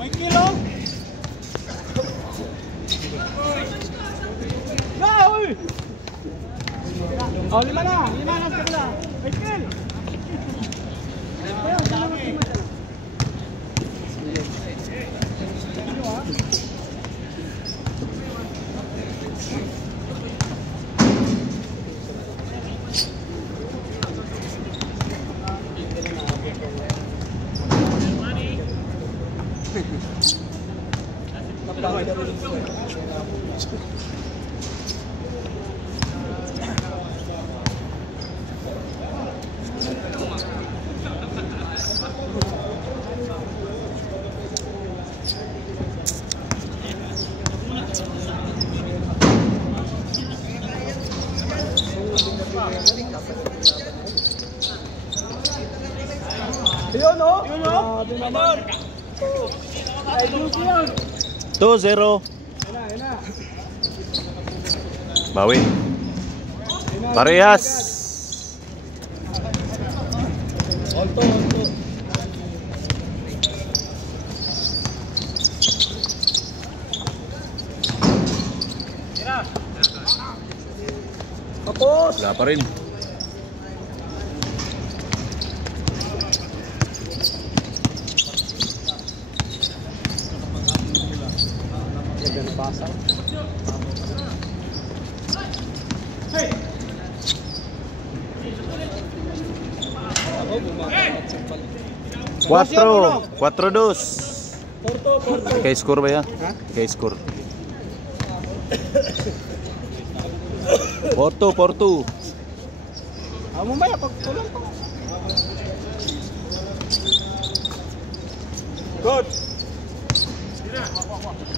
May kilo. Na, uy. Oh, lima na sa kabila. May kilo. Yun o? Yun o? 2-0. Bawi. Parehas. Alto. Tapos. Wala pa rin. Pasang. Cuatro. 4-2. Porto. Kay score ba yan? Kay score. Porto. Mamaya pag kulang pa. Good.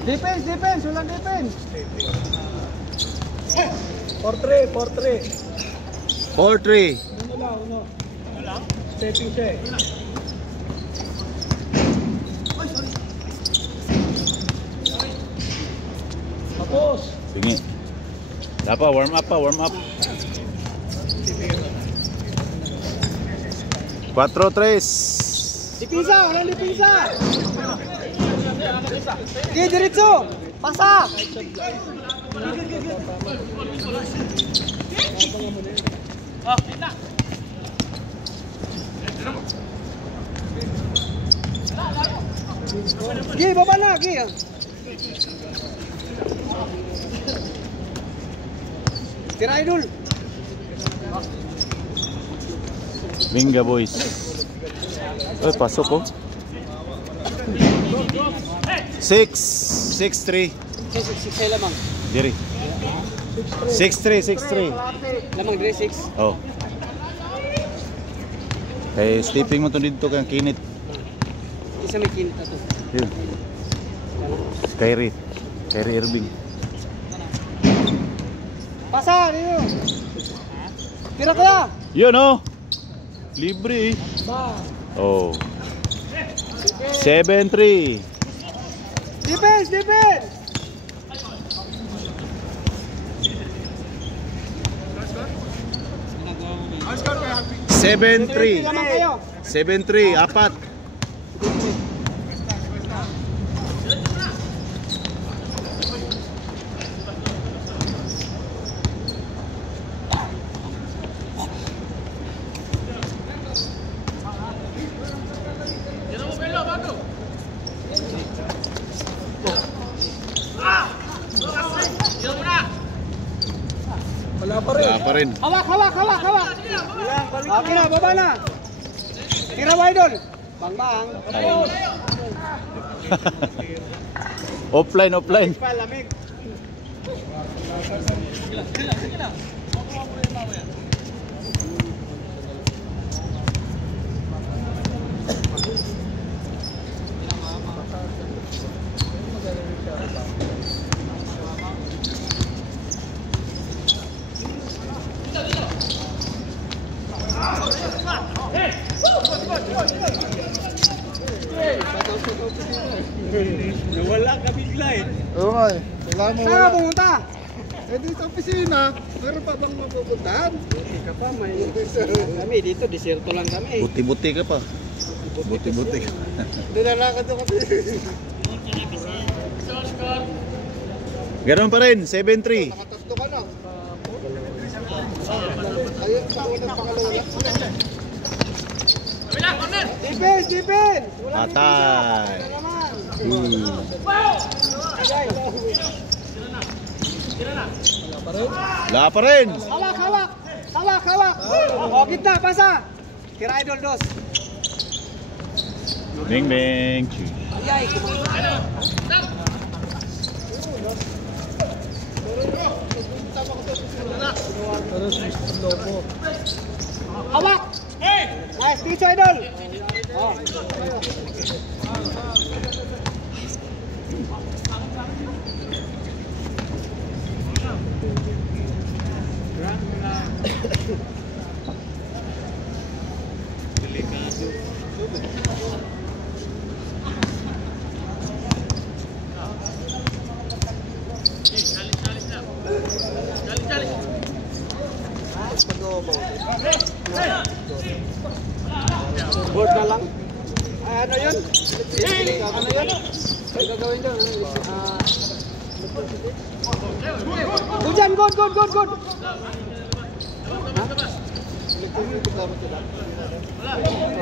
Defense. Walang defense. 4-3. 4-3. Uno. Stepping siya eh. Tapos. Sige. Dapat warm up. 4-3. Dipisa. Walang dipisa. Sige, diretso. Pasa. Sige, baba na. Sige. Tira idol. Binga boys. Oy, pasok ko. 6-3. Six lamang. Diri. 6-3. Lamang dire 6. Oh. Kay stepping mo to dito kang kinit. Isa may kinit ato. Yun. Kyrie Irving. Pasa dito. Tira kaya. Yun oh. Libre. Oh. 7-3. Defense. 7-3. Lamang kayo. 7-3. Apat. Wala Wala pa rin. Hawak. Okay na, baba na. Tira mo idol. Bang. Ay. Offline. Palamig. Nawala ka bigla eh. Oo nga eh. Kailangan mo Saan ka pumunta? Eh dito sa opisina, meron pa bang mapupuntahan? Hindi ka pa, may kami dito, deserto lang kami. Buti-buti ka pa. Buti-buti. Nilalakad ako kasi. Ganun pa rin, 7-3. Nakatatlo ka na. Ayun, sa unang pangalawa. Defense, defense! Wala Atay. defense. Naman. Wala pa rin. Hawak, hawak! Hawak, hawak! O, gitna, pasa! Tira idol, dos. Bing bing. Ayay, hawak! Nice, dito idol! Oh. Board na lang. Ano yun? Ano yun? Ay, gagawin doon. Good dyan, good, good, good, good.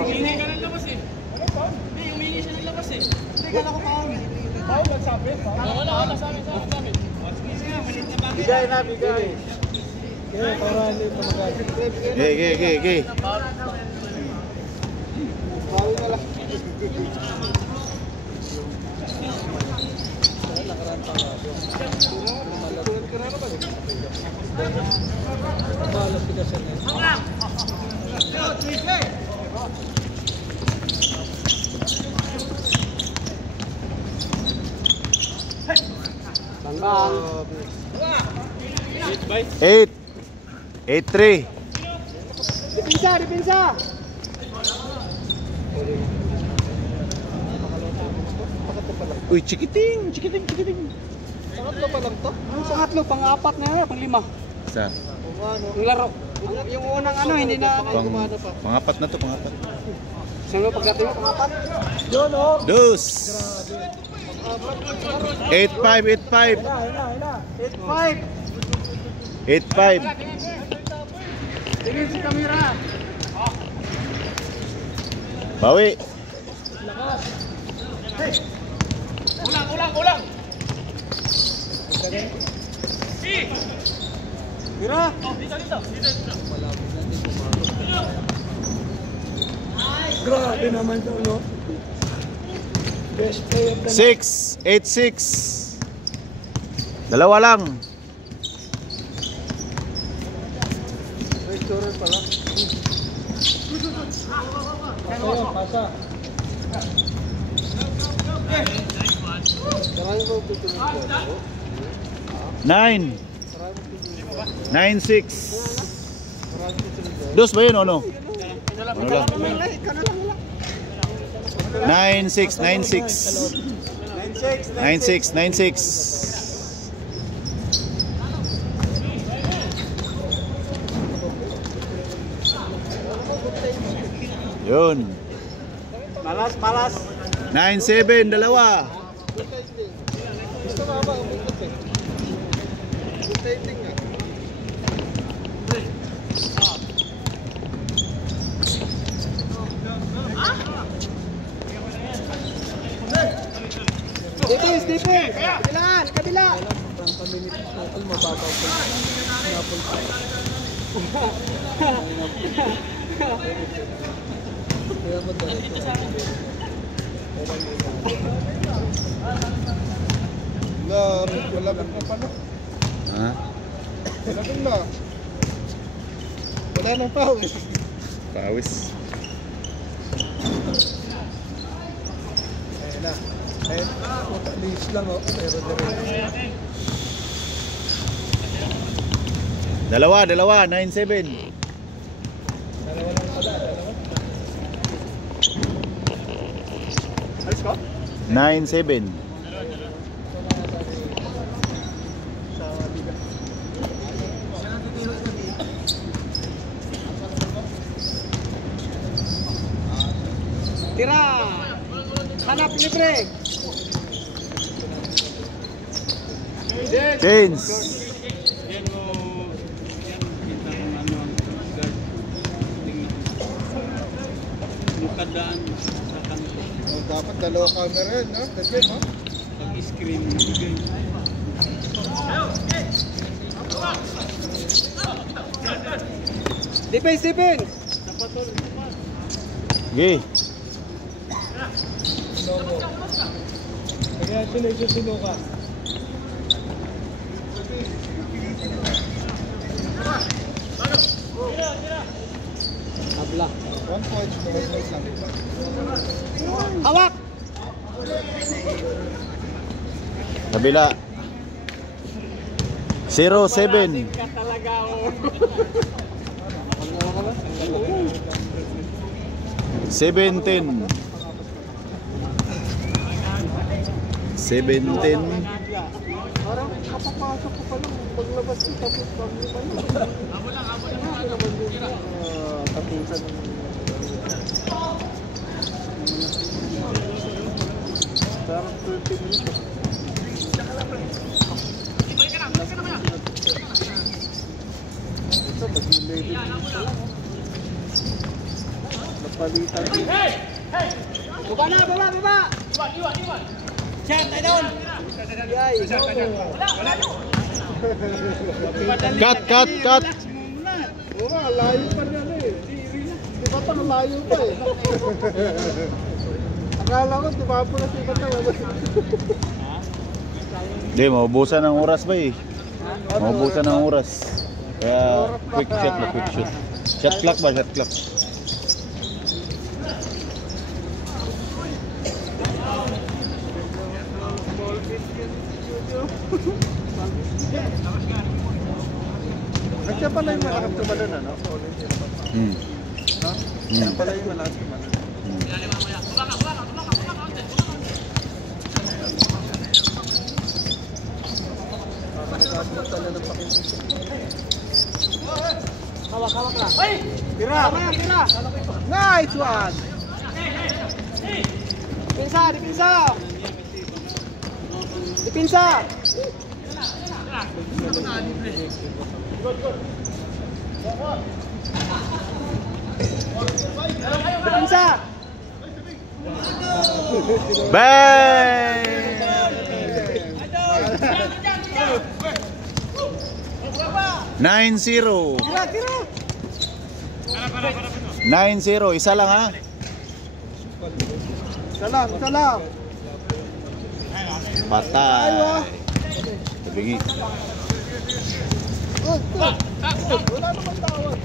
Humingi ka ng labas eh. Hindi, humingi siya ng labas eh. Hindi ka na ko paon. Wala, sa amin. Bigay na, bigay. Kaya para hindi pa magalit. Ge. Bawi na lang. Bang. 8-3. Dipinsa, dipinsa. Uy, chikiting. Pangatlo pa lang to. Ang pangatlo, pang-apat na yun, pang-lima. Isa. Yung laro. Yung unang ano, hindi na... Pangapat na to, pangapat. Sino pagdating mo, pang-apat? Yun, oh. Dos. 8-5. 8-5. 8-5. Tingin si kamera. Bawi. Ulang. Mira. Dito. Grabe naman to, no? Best player of the 6. 8-6. Dalawa lang. Restaurant pala. Ayun, pasa. Marami mo pituloy ko. 9. 9-6. Dos ba yun o no? Ano lang? 9-6. 9-6. Yun. Malas. 9-7, dalawa. Gusto nga ba umikot eh? Rotating nga. Defense. Kabila. Ang pamilipit natin mababaw pa. Napol pa. Kaya madali. Wala bang na pala? Ha? Wala bang na? Wala nang pawis. Pawis. Ayun na. Ayun. Liis lang oh. Pero Dalawa, 9-7. dalawa lang pala. Alis ko? 9-7. Tira Hanap libre. Change. Yan mo, yan kita kung ano ang guard. Tingnan. Mukadaan sa kanto. Oh, dapat dalawa camera yan, no? Kasi, no? Pag-screen mo bigay. Defense, defense. Okay. Kaya sila yung sinuka. Habla. 1 point, lang. Hawak. Kabila. 0-7. Ka talaga oh. 7-10. 7-10. Parang kapapasok ko pa lang, paglabas ko tapos paglabas ko. Tapusan ng sarap 30 minutes. Ito, mag-11 minutes pa lang. Napalitan din. Baba na, baba. Iwan. Chat, ay doon. Yay, go. Cut. Oo nga, layo pa rin eh. Di ba pa layo pa eh. Akala ko, di ba po na si Bata? Hindi, maubusan ng oras ba eh. Maubusan ng oras. Kaya quick shoot. Shot clock ba? Shot clock. Siya pala yung malakas tumalon, ano? Siya pala yung malakas tumalon. Hawak na. Tira. Nice one. Dipinsa. Bang! 9-0. Tira. 9-0. Isa lang ha. Salam. Patay. Tabingi. Wala naman tawag.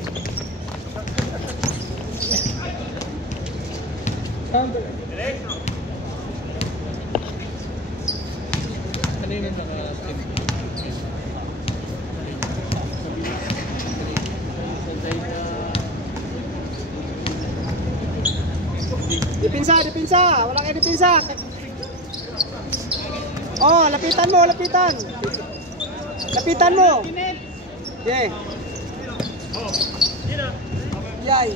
Kanina naka-team. Dipinsa. Wala kayo dipinsa. Oh, lapitan mo. Lapitan mo. Okay. Yay.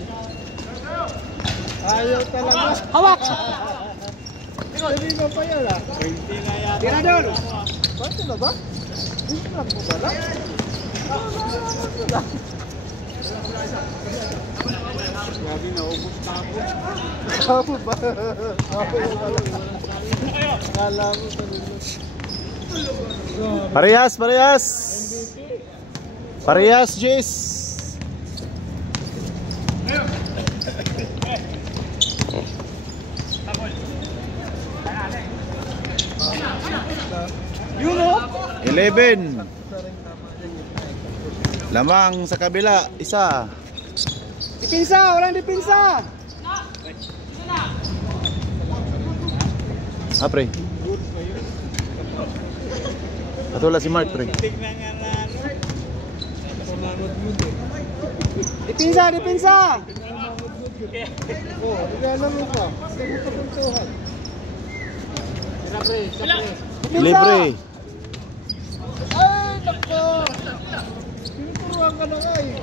Ayaw talaga. Hawak. Hindi mo pa yan ah. Tira doon. Pwede na ba? Hindi na mo ba lang? Grabe na, ubus na ako. Ako ba? Ako yung wala. Akala ko sa Parehas, Jace. Yuno. 11. Lamang sa kabila, isa. Dipinsa. Walang dipinsa. Pre. Patula si Mark, pre. Dipinsa. oh, ilalaro ka. Hindi mo papuntuhan. Libre. Ay, nako! Tinuturuan ka na nga eh.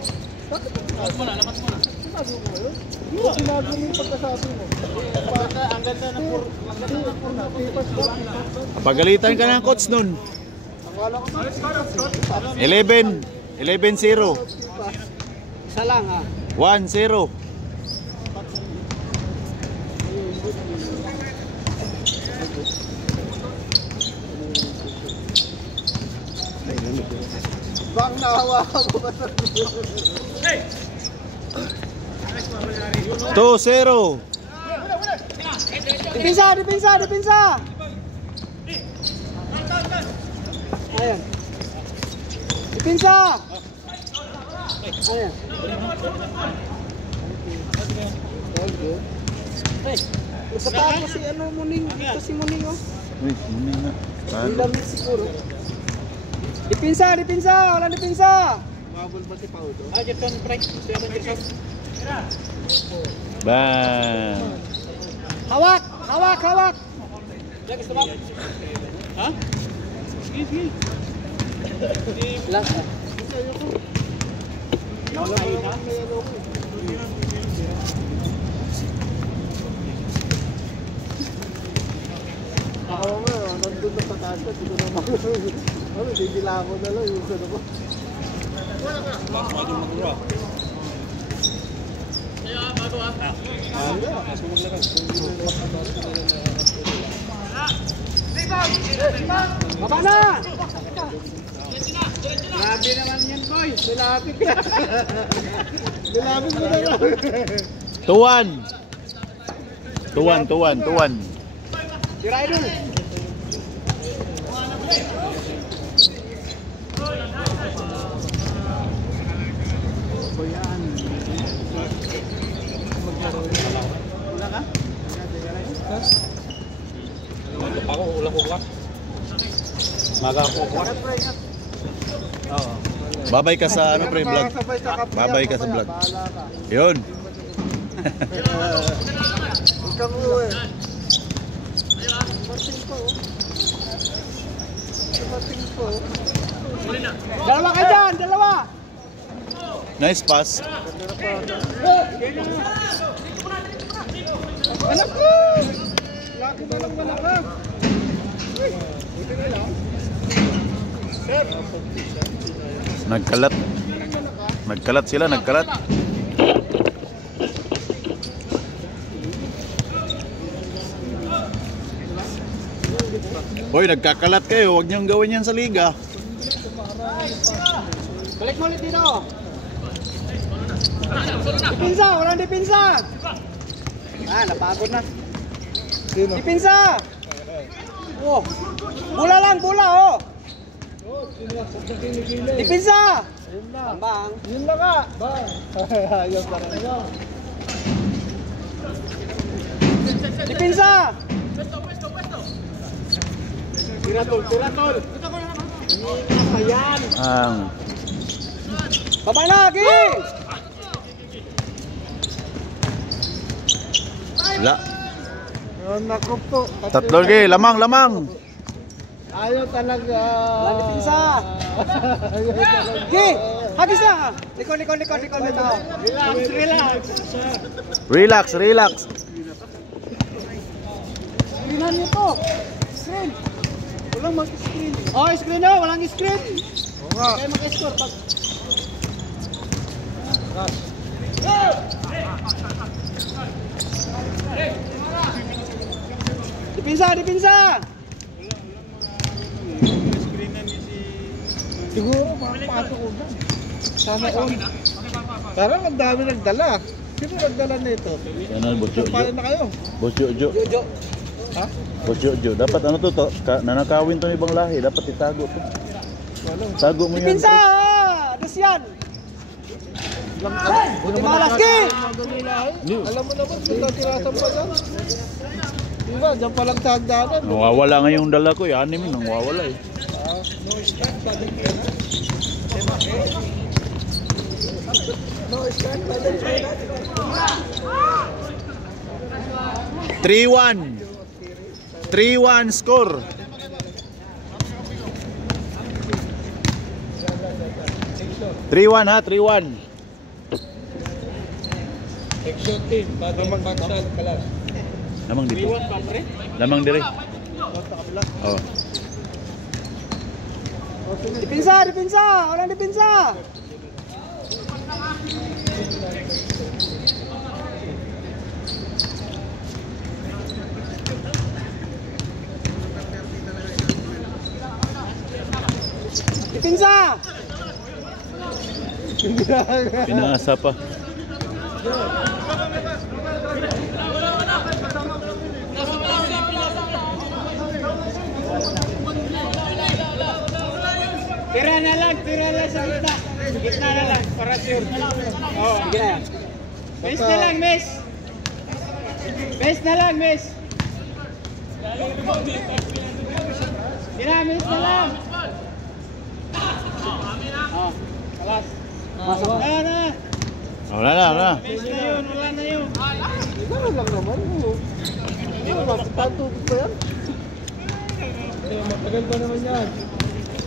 Sinabi mo ngayon? Hindi, sinabi mo yung pagkasabi mo. Ang ganda na pur na. Tipas ba? Pagalitan ka ng coach nun. Akala ko 11-0. Isa lang ha. 1-0. bang nahawakan mo ba sa 2-0. Depensa. Ayan. Depensa. Ayan. Kapag kasi ano muning, ito si muning oh. Uy, muna na. Paano? Lamig siguro. Depensa, walang depensa. Mabul ba si Paulo? Jerton, pre. Bang. Hawak. Ha? Sige. Last. Ako nga, nandun na sa taas, hindi ko naman. Ano, bibila ako na lang yung ano ko. Baba na! Grabe naman yan, boy. Nilapit ka. Nilapit mo na lang. 2-1. Si Ryder. Babay ka sa ano pre vlog. Babay ka sa vlog. Yun. Huwag kang uwi. Dalawa ka dyan, dalawa. Nice pass. Anak ko! Laki na lang malaka. Nagkalat sila. Hoy, nagkakalat kayo. Huwag niyong gawin yan sa liga. Balik mo ulit dito. Depensa, walang depensa. Napagod na. Depensa. Oh. Bola oh. Depensa. Tambang. Yun na ka. Bang. Ayaw pa rin yun. Depensa. Tiratol. Ayan. Baba lagi. La. Naku po. Tatlo lagi, lamang. Ayaw talaga. Walang depensa. Ayaw talaga. Gi, hagis na. Likod na tao. Relax. Screenan niyo to. Screen. Walang mag-screen. Oh, screen na, walang screen. Oo nga. Kaya mag-score pag Depensa. Siguro makapasok ko na. Sana on. Parang ang dami nagdala. Sino nagdala nito? Ano, Paano na kayo? Bosyojo. Jojo. Ha? Bosyojo. Dapat ano to? Nanakawin to ng ibang lahi. Dapat itago to. Tago mo yan. Depensa. Dos yan. Buti malas, Gi. Alam mo naman, tirasan pa dyan. Diba, dyan pa lang sa hagdanan. Nawawala nga yung dala ko. Anim yung nawawala eh. 3-1 score. 3-1 ha, 3-1. Section team, bagay pagsal kalas. Lamang dito. Iwan pa pre. Lamang dire. Oh. Dipinsa, dipinsa! Walang dipinsa! Dipinsa! Pinasa pa. Tira na lang sa gitna. Gitna na lang, para sure. Oo, sige na yan. Miss na lang, miss. Miss na lang, miss. Miss na lang. Oh, kalas. Masok na na. Wala na. Miss na yun, wala na yun. Ano lang naman mo? Patugod pa yan? Matagal pa naman yan.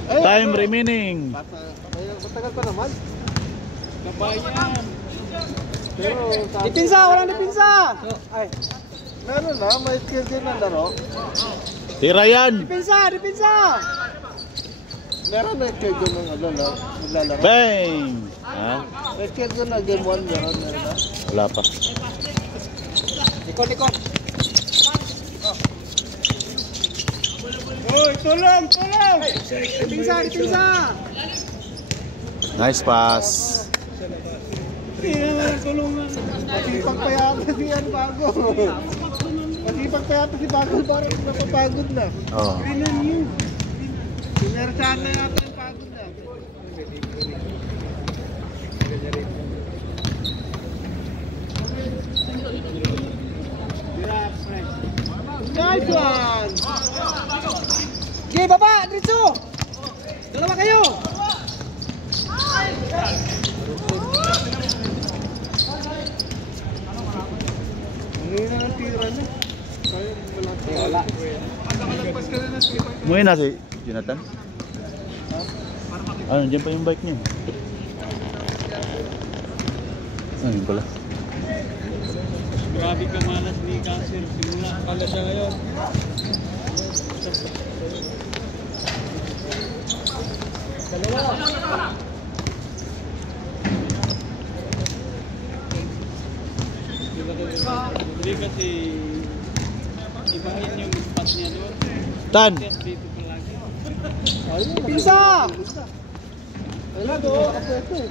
Time remaining. Matagal pa naman. Kabayan. Pero Dipinsa, walang dipinsa. Ay, meron na, may skill din ang laro. Tira yan. dipinsa. Meron na skill din ng naglalaro. Bang! Ha? May skill din na game 1 meron na. Wala pa. Likod. Uy, tulong! Dipinsa! Nice pass. Masipag pa yata si yan bago. Masipag pa yata si bago, parang napapagod na. Oh. Sinersahan na yata yung pagod na. Nice one! Okay, baba! Diretso! Dalawa kayo! Ang hina ng tira na. Wala. Umuwi na si Jonathan. Ah, nandiyan pa yung bike niya. Ah, yun pala. Grabe ka malas ni Cancer. Simula pala siya ngayon. Hindi kasi ibahin yung spot niya doon. Tan! Dito palagi. Dipinsa! Wala do, nakapwesto eh.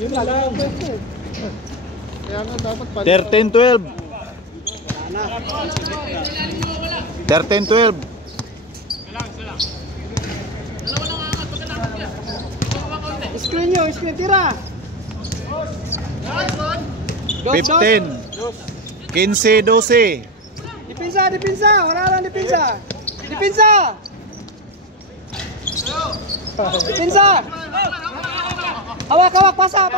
Yun lang, nakapwesto eh. Kaya nga dapat 13-12. 13-12. Screen, tira! 15. 15-12. Dipinsa! Wala lang dipinsa! Dipinsa! Hawak, pasa!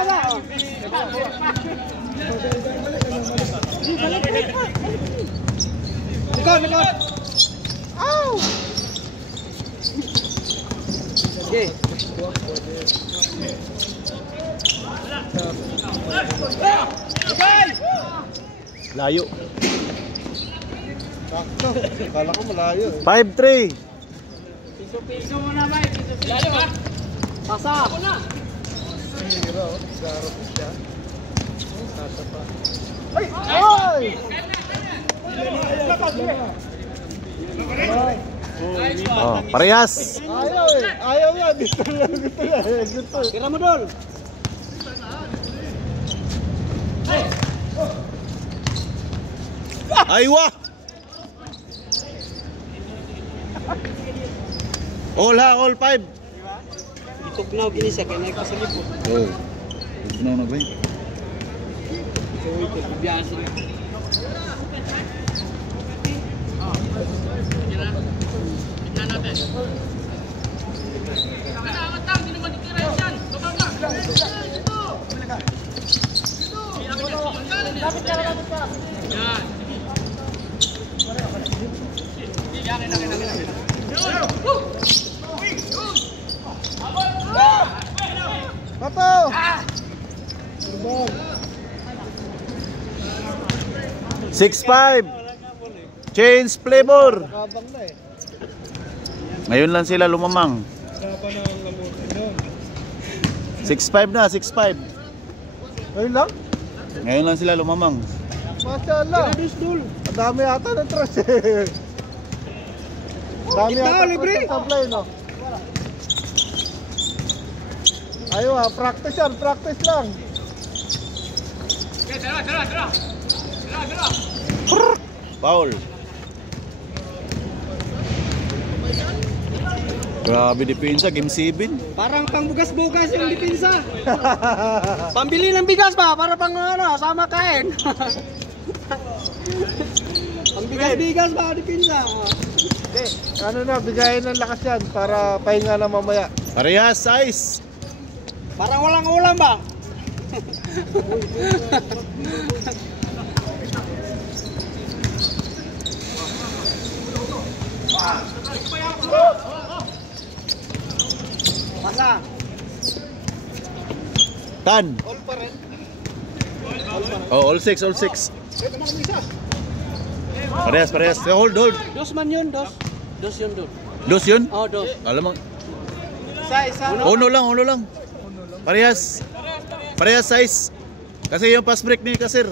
Likod! Ow! Okay. Layo. sakto. Kala ko malayo eh. 5-3. Piso muna ba? Piso. Pasa! Ako na! Hira oh, garo siya. Tatapa. Ay! Ay! Oh, parehas. Ayaw eh. Ayaw nga. Dito lang. Dito. Tira mo, Dol! Aywa. All 5. Itugnaw gini siya kaya nagpasalip po. Oh. Ignaw na ba yun? So, ito, pabiyasa. Pato! 6-5. Change flavor. Kabang na eh. Ngayon lang sila lumamang. Haba na ang lamutin yun. 6-5 na, 6-5. Ayun lang? Ngayon lang sila lumamang. Mashallah. Ang dami ata ng trust eh. Dami ata ng supply, no? Ayaw ha, practice yan, practice lang. Foul. Grabe depensa, game 7. Parang pangbugas-bugas yung depensa. Pambili ng bigas ba? Para pang ano, sama kain. Pambigas-bigas ba depensa? Okay, ano na, bigayin ng lakas yan para pahinga na mamaya. Parehas size. Parang walang ulam ba? Masa? Tan. All pa rin. Oh, all 6, all 6. Parehas. Hold. Dos man yun, dos. Dos yun, dos. Dos yun? Oh, dos. Alam mo, Isa. uno lang. Parehas size. Kasi yung pass break ni Kasir.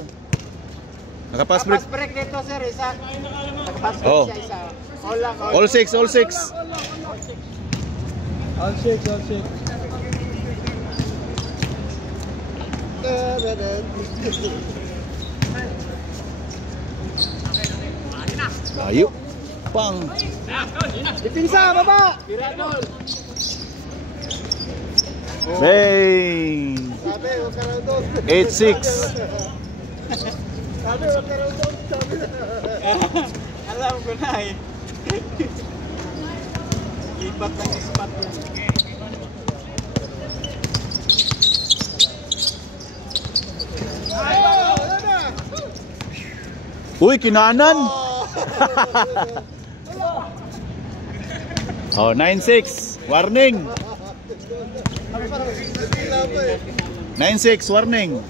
Naka-pass break. Pass break dito, sir, isa. Nag-pass break Oh. siya, isa. All lang, all. All 6. All six. Ayo. Pang. Depensa, baba! Bang. Sabi, huwag ka lang doon. 8-6. Sabi, huwag ka lang doon. Sabi na. Alam ko na eh. Lipat ng spot yun. Uy, kinanan. Oh, 9-6. Warning. 9-6, warning.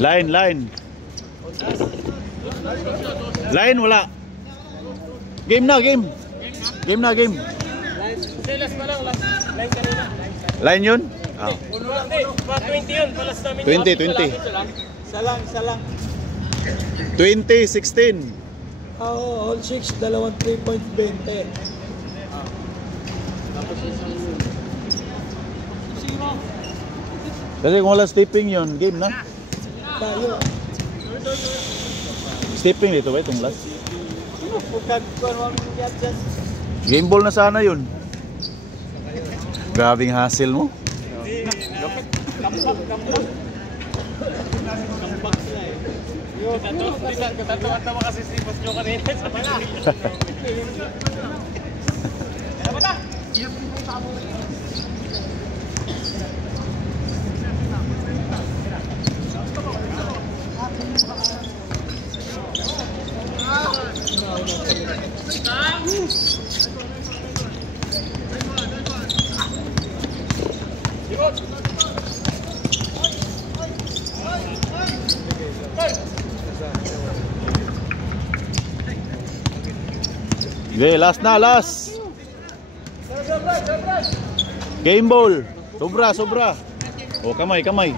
Line. Line, wala. Game na. Line yun? Ah. 20 yun, palas namin. 20. Salang. 20-16. All 6, dalawang 3.20. Kasi kung wala stepping yun, game na. Tayo. Stepping dito ba itong last? Game ball na sana yun. Grabing hassle mo. Katatawa kasi si Boss Joe kanina sa pala. Okay, last na. Game ball. Sobra. O, kamay.